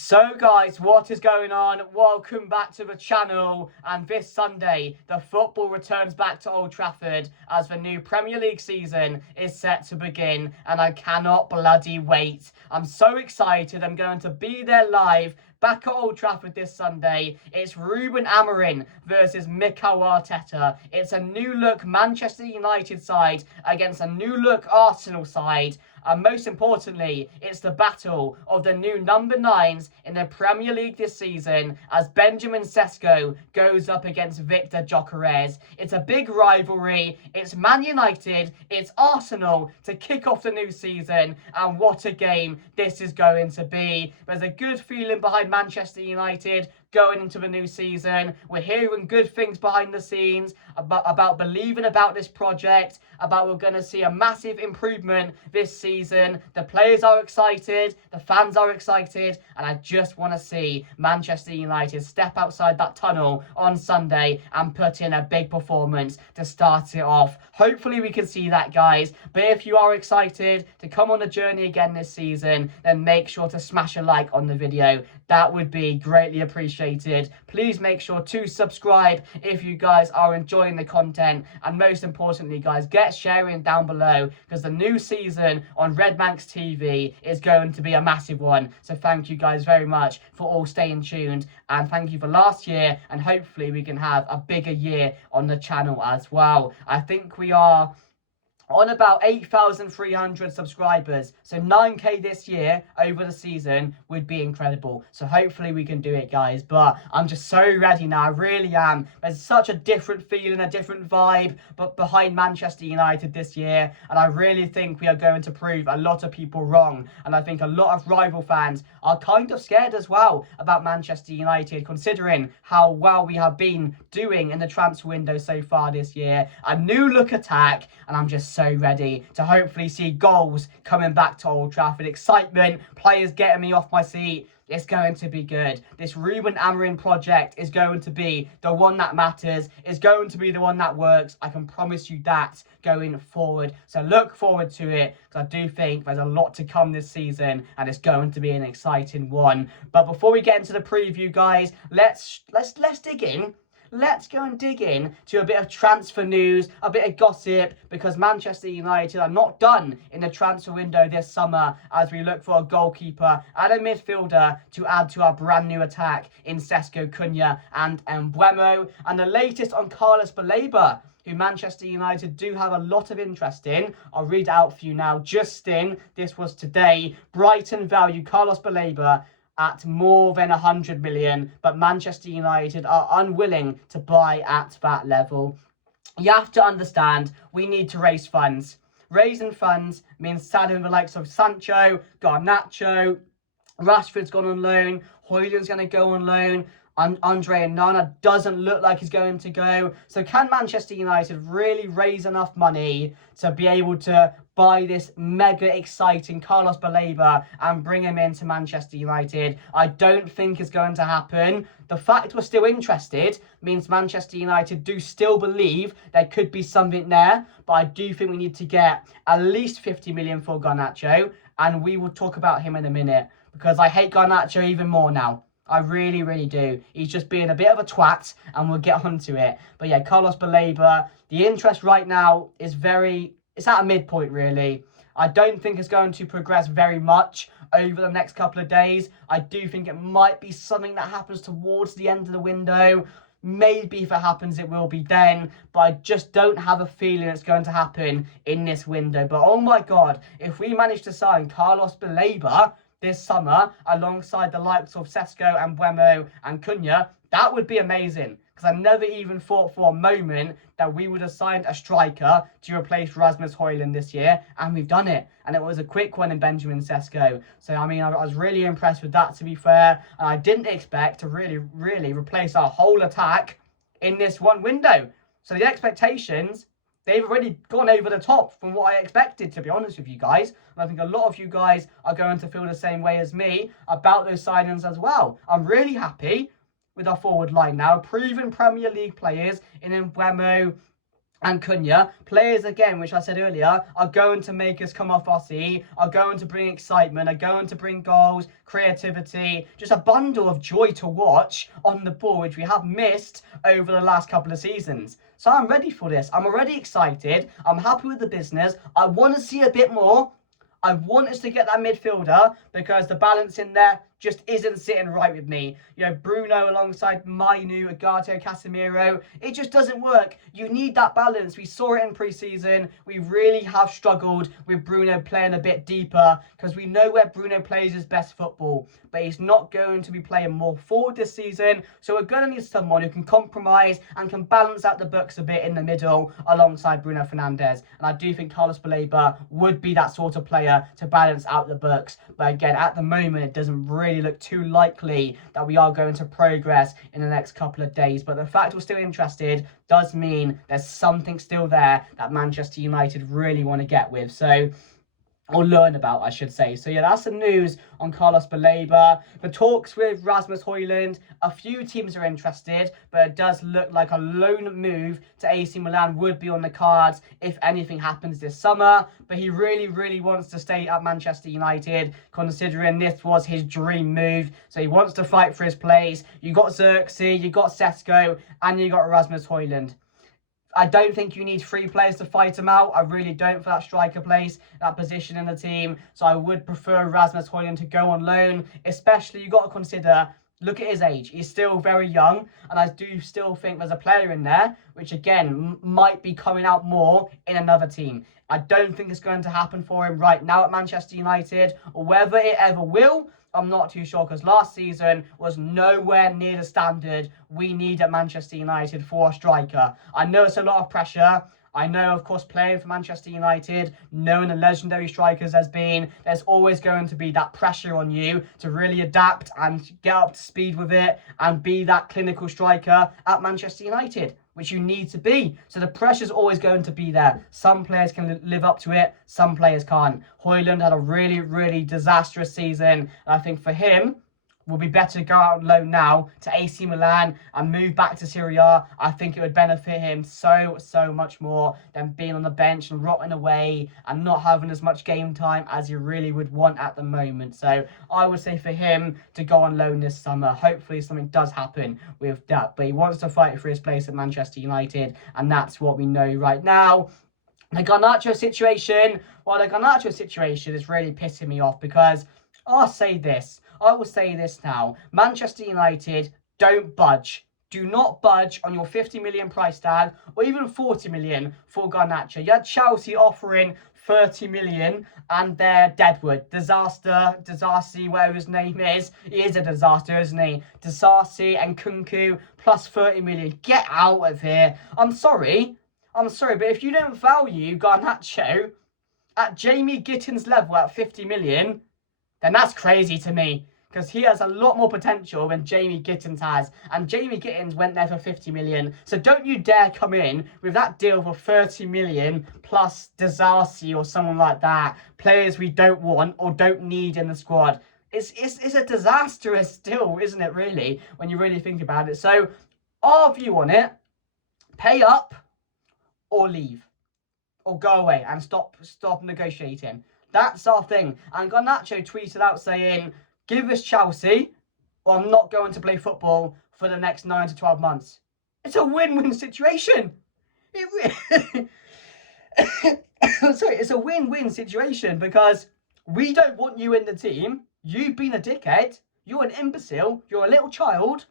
So guys, what is going on? Welcome back to the channel, and this Sunday the football returns back to Old Trafford as the new Premier League season is set to begin, and I cannot bloody wait. I'm so excited. I'm going to be there live back at Old Trafford this Sunday. It's Ruben Amorim versus Mikel Arteta. It's a new look Manchester United side against a new look Arsenal side. And most importantly, it's the battle of the new number 9s in the Premier League this season as Benjamin Sesko goes up against Victor Gyökeres. It's a big rivalry. It's Man United, it's Arsenal to kick off the new season, and what a game this is going to be. There's a good feeling behind Manchester United going into the new season. We're hearing good things behind the scenes about believing about this project, about we're going to see a massive improvement this season. The players are excited, the fans are excited, and I just want to see Manchester United step outside that tunnel on Sunday and put in a big performance to start it off. Hopefully we can see that, guys. But if you are excited to come on the journey again this season, then make sure to smash a like on the video. That would be greatly appreciated. Please make sure to subscribe if you guys are enjoying the content. And most importantly, guys, get sharing down below, because the new season on Red Manx TV is going to be a massive one. So thank you guys very much for all staying tuned. And thank you for last year. And hopefully we can have a bigger year on the channel as well. I think we are on about 8,300 subscribers, so 9k this year over the season would be incredible. So hopefully we can do it, guys. But I'm just so ready now, I really am. There's such a different feeling, a different vibe but behind Manchester United this year, and I really think we are going to prove a lot of people wrong. And I think a lot of rival fans are kind of scared as well about Manchester United, considering how well we have been doing in the transfer window so far this year. A new look attack, and I'm just so ready to hopefully see goals coming back to Old Trafford. Excitement, players getting me off my seat. It's going to be good. This Ruben Amorim project is going to be the one that matters. It's going to be the one that works. I can promise you that going forward. So look forward to it, because I do think there's a lot to come this season, and it's going to be an exciting one. But before we get into the preview, guys, let's dig in. Let's go and dig in to a bit of transfer news, a bit of gossip, because Manchester United are not done in the transfer window this summer as we look for a goalkeeper and a midfielder to add to our brand new attack in Sesko, Cunha and Mbeumo. And the latest on Carlos Baleba, who Manchester United do have a lot of interest in. I'll read out for you now. Just in, this was today, Brighton value Carlos Baleba at more than 100 million, but Manchester United are unwilling to buy at that level. You have to understand, we need to raise funds. Raising funds means selling the likes of Sancho, Garnacho, Rashford's gone on loan, Højlund's going to go on loan, Andre Onana doesn't look like he's going to go. So can Manchester United really raise enough money to be able to buy this mega exciting Carlos Baleba and bring him into Manchester United? I don't think it's going to happen. The fact we're still interested means Manchester United do still believe there could be something there, but I do think we need to get at least 50 million for Garnacho, and we will talk about him in a minute, because I hate Garnacho even more now. I really, really do. He's just being a bit of a twat, and we'll get onto it. But yeah, Carlos Baleba, the interest right now is it's at a midpoint, really. I don't think it's going to progress very much over the next couple of days. I do think it might be something that happens towards the end of the window. Maybe if it happens, it will be then, but I just don't have a feeling it's going to happen in this window. But oh my God, if we manage to sign Carlos Baleba this summer alongside the likes of Sesko and Mbeumo and Cunha, that would be amazing, because I never even thought for a moment that we would have signed a striker to replace Rasmus Højlund this year, and we've done it. And it was a quick one in Benjamin Sesko. So, I mean, I was really impressed with that, to be fair. And I didn't expect to really replace our whole attack in this one window. So the expectations, they've already gone over the top from what I expected, to be honest with you guys. And I think a lot of you guys are going to feel the same way as me about those signings as well. I'm really happy with our forward line now. Proven Premier League players in Mbeumo and Cunha, players again, which I said earlier, are going to make us come off our seat, are going to bring excitement, are going to bring goals, creativity, just a bundle of joy to watch on the ball, which we have missed over the last couple of seasons. So I'm ready for this. I'm already excited. I'm happy with the business. I want to see a bit more. I want us to get that midfielder because the balance in there just isn't sitting right with me. You know, Bruno alongside Mainu, Agate, Casemiro, it just doesn't work. You need that balance. We saw it in pre-season. We really have struggled with Bruno playing a bit deeper because we know where Bruno plays his best football, but he's not going to be playing more forward this season. So we're going to need someone who can compromise and can balance out the books a bit in the middle alongside Bruno Fernandes. And I do think Carlos Baleba would be that sort of player to balance out the books. But again, at the moment, it doesn't really look too likely that we are going to progress in the next couple of days. But the fact we're still interested does mean there's something still there that Manchester United really want to get with. So, or learn about, I should say. So yeah, that's the news on Carlos Baleba. The talks with Rasmus Højlund, a few teams are interested, but it does look like a loan move to AC Milan would be on the cards if anything happens this summer. But he really wants to stay at Manchester United, considering this was his dream move. So he wants to fight for his place. You got Xerxes, you got Sesko, and you got Rasmus Højlund. I don't think you need 3 players to fight him out. I really don't for that striker place, that position in the team. So I would prefer Rasmus Højlund to go on loan, especially you got to consider, look at his age. He's still very young, and I do still think there's a player in there, which again, might be coming out more in another team. I don't think it's going to happen for him right now at Manchester United, or whether it ever will, I'm not too sure, because last season was nowhere near the standard we need at Manchester United for a striker. I know it's a lot of pressure. I know, of course, playing for Manchester United, knowing the legendary strikers there's always going to be that pressure on you to really adapt and get up to speed with it and be that clinical striker at Manchester United, which you need to be. So the pressure's always going to be there. Some players can live up to it, some players can't. Højlund had a really disastrous season, and I think for him, will be better to go out on loan now to AC Milan and move back to Serie A. I think it would benefit him so much more than being on the bench and rotting away and not having as much game time as he really would want at the moment. So I would say for him to go on loan this summer. Hopefully something does happen with that. But he wants to fight for his place at Manchester United, and that's what we know right now. The Garnacho situation, well, the Garnacho situation is really pissing me off because I will say this now. Manchester United, don't budge. Do not budge on your 50 million price tag or even 40 million for Garnacho. You had Chelsea offering 30 million and they're deadwood. Disasi, whatever his name is. He is a disaster, isn't he? Disasi and Kunku plus 30 million. Get out of here. I'm sorry, but if you don't value Garnacho at Jamie Gittin's level at 50 million, then that's crazy to me, because he has a lot more potential than Jamie Gittins has, and Jamie Gittins went there for 50 million. So don't you dare come in with that deal for 30 million plus Disasi or someone like that, players we don't want or don't need in the squad. It's a disastrous deal, isn't it, really, when you really think about it? So our view on it, pay up or leave, or go away and stop negotiating. That's our thing. And Garnacho tweeted out saying, give us Chelsea or I'm not going to play football for the next 9 to 12 months. It's a win-win situation. It's a win-win situation because we don't want you in the team. You've been a dickhead. You're an imbecile. You're a little child.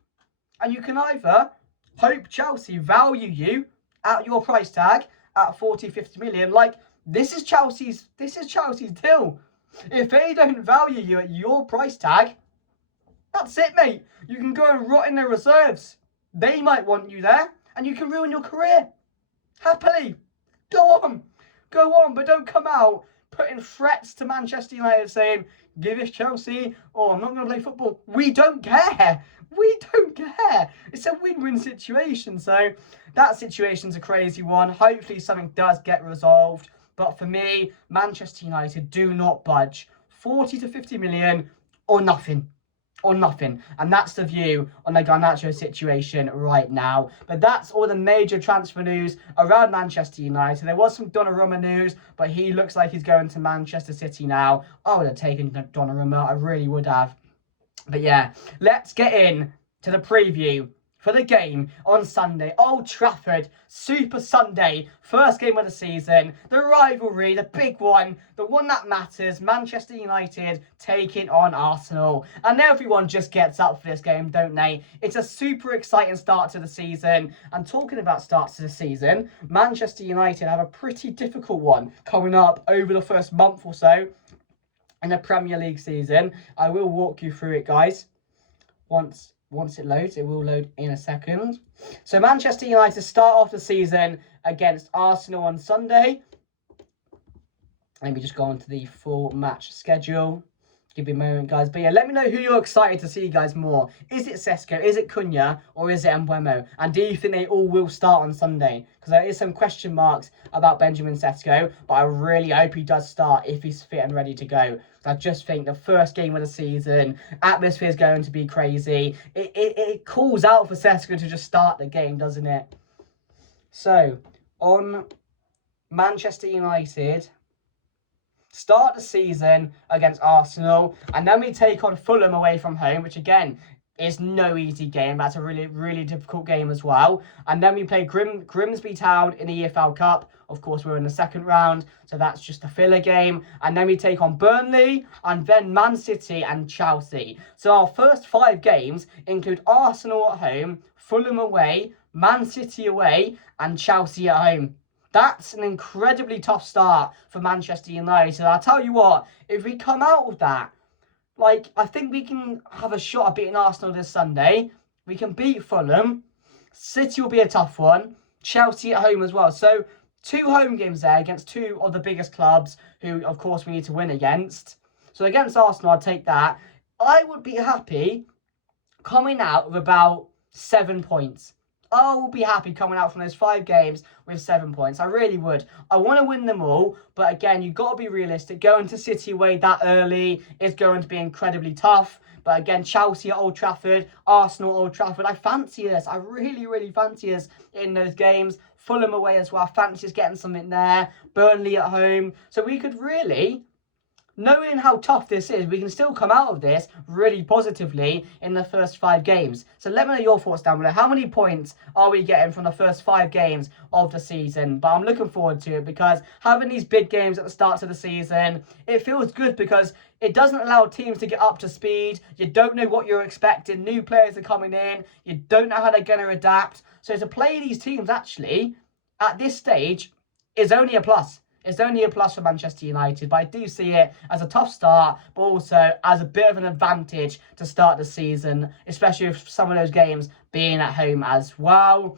And you can either hope Chelsea value you at your price tag at 40, 50 million. Like, this is Chelsea's deal. If they don't value you at your price tag, that's it, mate. You can go and rot in their reserves. They might want you there, and you can ruin your career. Happily. Go on, but don't come out putting threats to Manchester United saying, give us Chelsea, or I'm not going to play football. We don't care. It's a win-win situation. So that situation's a crazy one. Hopefully something does get resolved. But for me, Manchester United do not budge. 40 to 50 million or nothing. or nothing. And that's the view on the Garnacho situation right now. But that's all the major transfer news around Manchester United. There was some Donnarumma news, but he looks like he's going to Manchester City now. I would have taken Donnarumma. I really would have. But yeah, let's get in to the preview for the game on Sunday. Old Trafford, Super Sunday, first game of the season, the rivalry, the big one, the one that matters, Manchester United taking on Arsenal. And everyone just gets up for this game, don't they? It's a super exciting start to the season. And talking about starts to the season, Manchester United have a pretty difficult one coming up over the first month or so in the Premier League season. I will walk you through it, guys. Once it loads, it will load in a second. So Manchester United start off the season against Arsenal on Sunday. Let me just go on to the full match schedule. Give me a moment, guys. But yeah, let me know who you're excited to see, guys, more. Is it Sesko? Is it Cunha? Or is it Mbeumo? And do you think they all will start on Sunday? Because there is some question marks about Benjamin Sesko. But I really hope he does start if he's fit and ready to go. I just think the first game of the season, atmosphere is going to be crazy. It calls out for Sesko to just start the game, doesn't it? So, on Manchester United, start the season against Arsenal, and then we take on Fulham away from home, which again is no easy game. That's a really, really difficult game as well. And then we play Grimsby Town in the EFL Cup. Of course, we're in the second round, so that's just a filler game. And then we take on Burnley, and then Man City and Chelsea. So our first 5 games include Arsenal at home, Fulham away, Man City away, and Chelsea at home. That's an incredibly tough start for Manchester United. I'll tell you what, if we come out of that, I think we can have a shot at beating Arsenal this Sunday. We can beat Fulham. City will be a tough one. Chelsea at home as well. So 2 home games there against 2 of the biggest clubs who, of course, we need to win against. So against Arsenal, I'd take that. I would be happy coming out with about 7 points. I will be happy coming out from those 5 games with 7 points. I really would. I want to win them all, but again, you've got to be realistic. Going to City away that early is going to be incredibly tough. But again, Chelsea at Old Trafford, Arsenal at Old Trafford. I fancy us. I really, really fancy us in those games. Fulham away as well. I fancy us getting something there. Burnley at home. So we could really, knowing how tough this is, we can still come out of this really positively in the first 5 games. So let me know your thoughts down below. How many points are we getting from the first 5 games of the season? But I'm looking forward to it because having these big games at the start of the season, it feels good because it doesn't allow teams to get up to speed. You don't know what you're expecting. New players are coming in. You don't know how they're going to adapt. So to play these teams actually at this stage is only a plus. It's only a plus for Manchester United, but I do see it as a tough start, but also as a bit of an advantage to start the season, especially with some of those games being at home as well.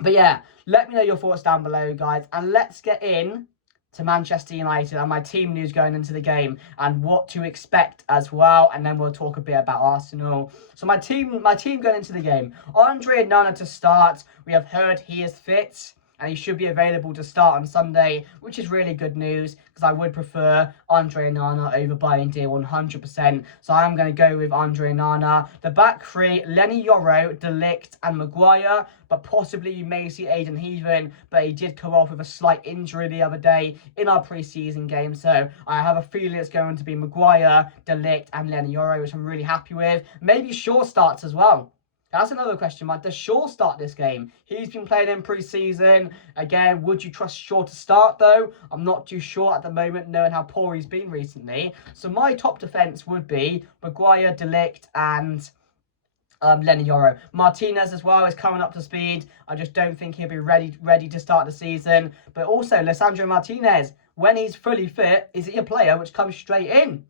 But yeah, let me know your thoughts down below, guys, and let's get in to Manchester United and my team news going into the game and what to expect as well, and then we'll talk a bit about Arsenal. So my team going into the game: Andre Onana to start. We have heard he is fit and he should be available to start on Sunday, which is really good news because I would prefer Andre Onana over Bayindir 100%. So I'm going to go with Andre Onana. The back 3, Lenny Yoro, De Ligt and Maguire, but possibly you may see Aiden Heaven, but he did come off with a slight injury the other day in our pre-season game. So I have a feeling it's going to be Maguire, De Ligt and Lenny Yoro, which I'm really happy with. Maybe Shaw starts as well. That's another question mark. Does Shaw start this game? He's been playing in pre-season. Again, would you trust Shaw to start, though? I'm not too sure at the moment, knowing how poor he's been recently. So my top defence would be Maguire, De Ligt, and Lenny Yoro. Martinez as well is coming up to speed. I just don't think he'll be ready to start the season. But also, Lisandro Martinez, when he's fully fit, is he a player which comes straight in?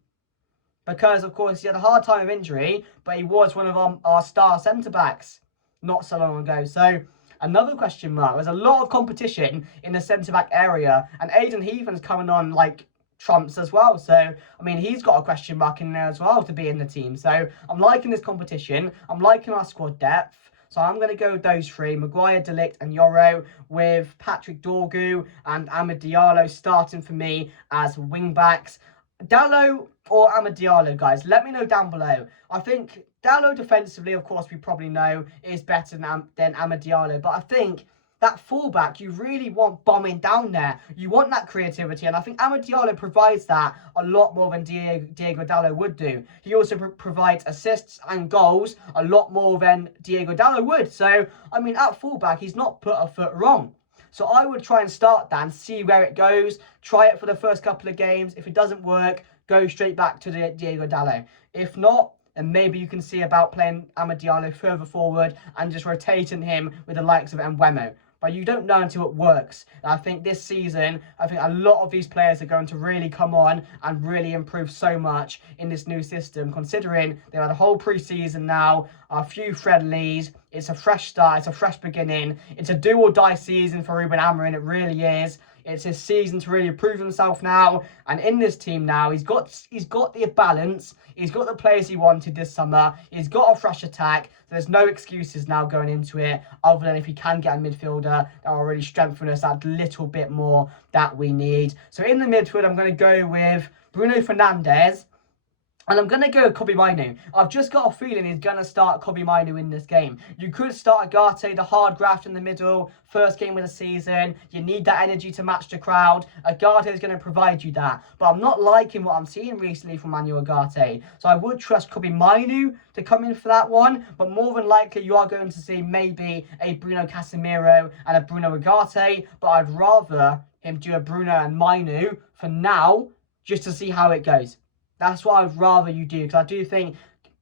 Because, of course, he had a hard time of injury, but he was one of our star centre-backs not so long ago. So, another question mark. There's a lot of competition in the centre-back area, and Aiden Heaven's coming on like trumps as well. So, I mean, he's got a question mark in there as well to be in the team. So, I'm liking this competition. I'm liking our squad depth. So I'm going to go with those 3, Maguire, De Ligt and Yoro, with Patrick Dorgu and Amad Diallo starting for me as wing-backs. Dallo, or Amad Diallo, guys? Let me know down below. I think Diallo defensively, of course, we probably know is better than Amad Diallo, but I think that fullback, you really want bombing down there. You want that creativity, and I think Amad Diallo provides that a lot more than Diego Dallo would do. He also provides assists and goals a lot more than Diego Dallo would. So, I mean, at fullback, he's not put a foot wrong. So I would try and start that and see where it goes. Try it for the first couple of games. If it doesn't work, go straight back to Diego Dallo. If not, then maybe you can see about playing Amad Diallo further forward and just rotating him with the likes of Mbeumo. But you don't know until it works. And I think this season, I think a lot of these players are going to really come on and really improve so much in this new system, considering they've had a whole pre-season now, a few friendlies. It's a fresh start. It's a fresh beginning. It's a do-or-die season for Ruben Amorim. It really is. It's his season to really prove himself now. And in this team now, he's got the balance. He's got the players he wanted this summer. He's got a fresh attack. There's no excuses now going into it, other than if he can get a midfielder that will really strengthen us that little bit more that we need. So in the midfield, I'm going to go with Bruno Fernandes. And I'm going to go with Kobbie Mainoo. I've just got a feeling he's going to start Kobbie Mainoo in this game. You could start Agate, the hard graft in the middle, first game of the season. You need that energy to match the crowd. Agate is going to provide you that. But I'm not liking what I'm seeing recently from Manuel Agate. So I would trust Kobbie Mainoo to come in for that one. But more than likely, you are going to see maybe a Bruno Casemiro and a Bruno Agate. But I'd rather him do a Bruno and Mainoo for now, just to see how it goes. That's what I'd rather you do, because I do think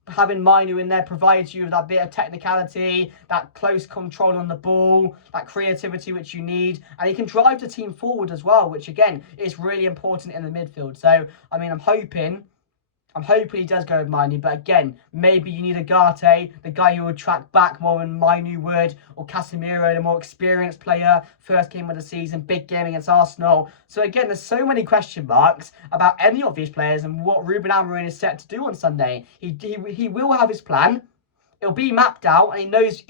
having Mainoo in there provides you with that bit of technicality, that close control on the ball, that creativity which you need, and he can drive the team forward as well, which again is really important in the midfield. So, I mean, I'm hoping he does go with Mainoo, but again, maybe you need Agate, the guy who would track back more than Mainoo would, or Casemiro, the more experienced player, first game of the season, big game against Arsenal. So again, there's so many question marks about any of these players and what Ruben Amorim is set to do on Sunday. He will have his plan. It'll be mapped out, and he knows,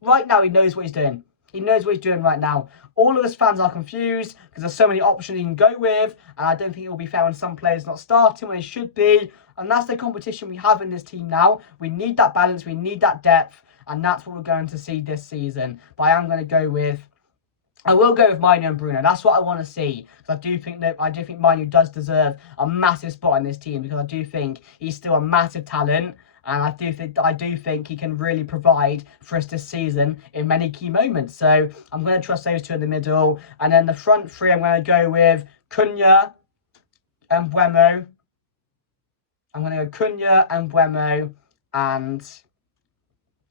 right now he knows what he's doing. He knows what he's doing right now. All of us fans are confused because there's so many options he can go with, and I don't think it will be fair when some players not starting when they should be. And that's the competition we have in this team now. We need that balance, we need that depth, and that's what we're going to see this season. But I will go with Mainoo and Bruno. That's what I want to see, because I do think Mainoo does deserve a massive spot in this team, because I do think he's still a massive talent. And I do think he can really provide for us this season in many key moments. So I'm going to trust those two in the middle. And then the front three, I'm going to go with Cunha and Mbeumo. I'm going to go Cunha and Mbeumo and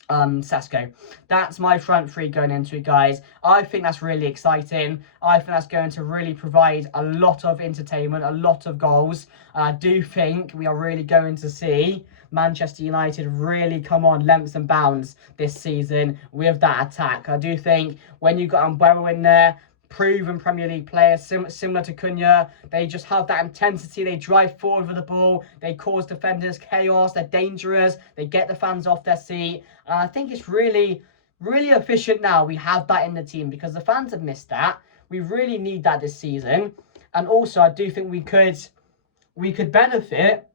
Sesko. That's my front three going into it, guys. I think that's really exciting. I think that's going to really provide a lot of entertainment, a lot of goals. I do think we are really going to see Manchester United really come on leaps and bounds this season with that attack. I do think when you've got Mbeumo in there, proven Premier League players, similar to Cunha, they just have that intensity. They drive forward with the ball. They cause defenders chaos. They're dangerous. They get the fans off their seat. And I think it's really, really efficient now. We have that in the team, because the fans have missed that. We really need that this season. And also, I do think we could benefit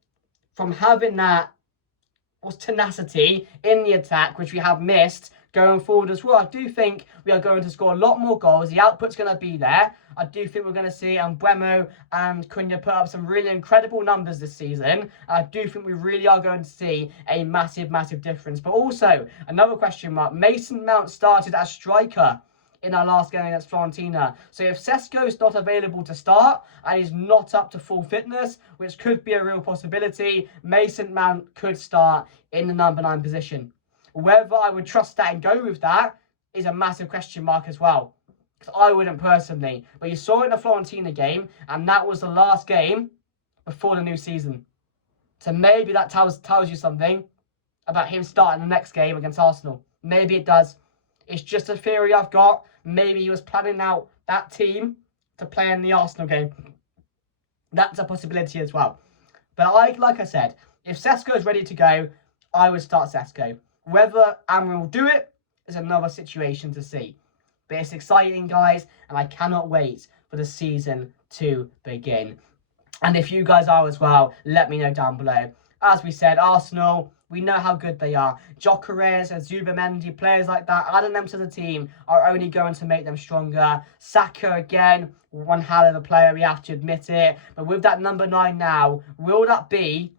from having that tenacity in the attack, which we have missed going forward as well. I do think we are going to score a lot more goals. The output's going to be there. I do think we're going to see Mbeumo and Cunha put up some really incredible numbers this season. I do think we really are going to see a massive, massive difference. But also, another question mark, Mason Mount started as striker in our last game against Fiorentina. So if Sesko is not available to start and is not up to full fitness, which could be a real possibility, Mason Mount could start in the number 9 position. Whether I would trust that and go with that is a massive question mark as well, because I wouldn't personally. But you saw it in the Fiorentina game, and that was the last game before the new season. So maybe that tells you something about him starting the next game against Arsenal. Maybe it does. It's just a theory I've got. Maybe he was planning out that team to play in the Arsenal game. That's a possibility as well. But like I said, if Sesko is ready to go, I would start Sesko. Whether Amorim will do it is another situation to see. But it's exciting, guys, and I cannot wait for the season to begin. And if you guys are as well, let me know down below. As we said, Arsenal, we know how good they are. Gyökeres and Zubamendi, players like that, adding them to the team are only going to make them stronger. Saka, again, one hell of a player, we have to admit it. But with that number 9 now, will that be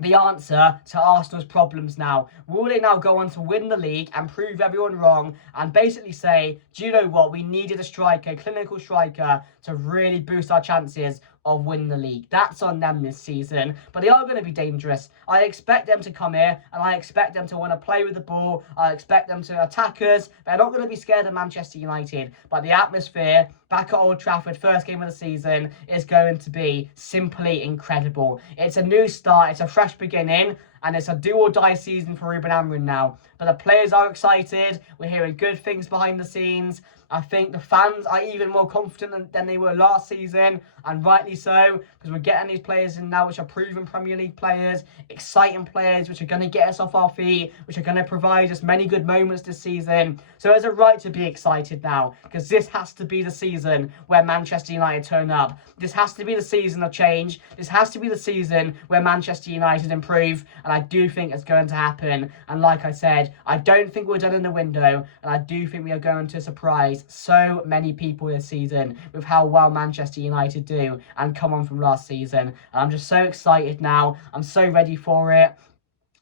the answer to Arsenal's problems now? Will they now go on to win the league and prove everyone wrong and basically say, do you know what, we needed a striker, a clinical striker, to really boost our chances of winning the league? That's on them this season, but they are going to be dangerous. I expect them to come here and I expect them to want to play with the ball. I expect them to attack us. They're not going to be scared of Manchester United, but the atmosphere back at Old Trafford, first game of the season, is going to be simply incredible. It's a new start, it's a fresh beginning, and it's a do-or-die season for Ruben Amorim now. But the players are excited. We're hearing good things behind the scenes. I think the fans are even more confident than they were last season, and rightly so, because we're getting these players in now which are proven Premier League players, exciting players which are going to get us off our feet, which are going to provide us many good moments this season. So there's a right to be excited now, because this has to be the season where Manchester United turn up. This has to be the season of change. This has to be the season where Manchester United improve, and I do think it's going to happen. And like I said, I don't think we're done in the window, and I do think we are going to surprise so many people this season with how well Manchester United do and come on from last season. And I'm just so excited now. I'm so ready for it.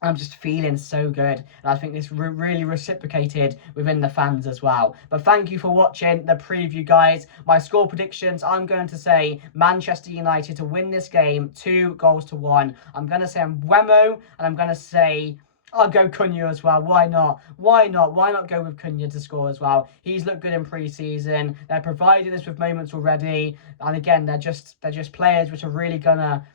I'm just feeling so good, and I think this really reciprocated within the fans as well. But thank you for watching the preview, guys. My score predictions, I'm going to say Manchester United to win this game 2-1. I'm going to say Mbeumo, and I'm going to say I'll go Cunha as well. Why not? Why not? Why not go with Cunha to score as well? He's looked good in pre-season. They're providing us with moments already, and again, they're just players which are really gonna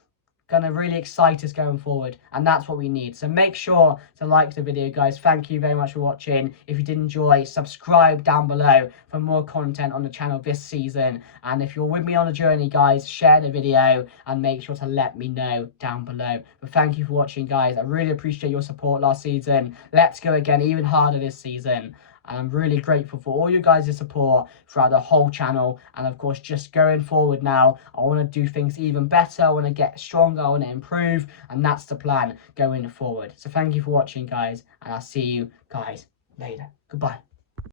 really excite us going forward, and that's what we need. So make sure to like the video, guys. Thank you very much for watching. If you did enjoy, subscribe down below for more content on the channel this season. And if you're with me on the journey, guys, share the video and make sure to let me know down below. But thank you for watching, guys. I really appreciate your support last season. Let's go again, even harder this season. And I'm really grateful for all you guys' support throughout the whole channel. And of course, just going forward now, I want to do things even better. I want to get stronger. I want to improve. And that's the plan going forward. So thank you for watching, guys. And I'll see you guys later. Goodbye.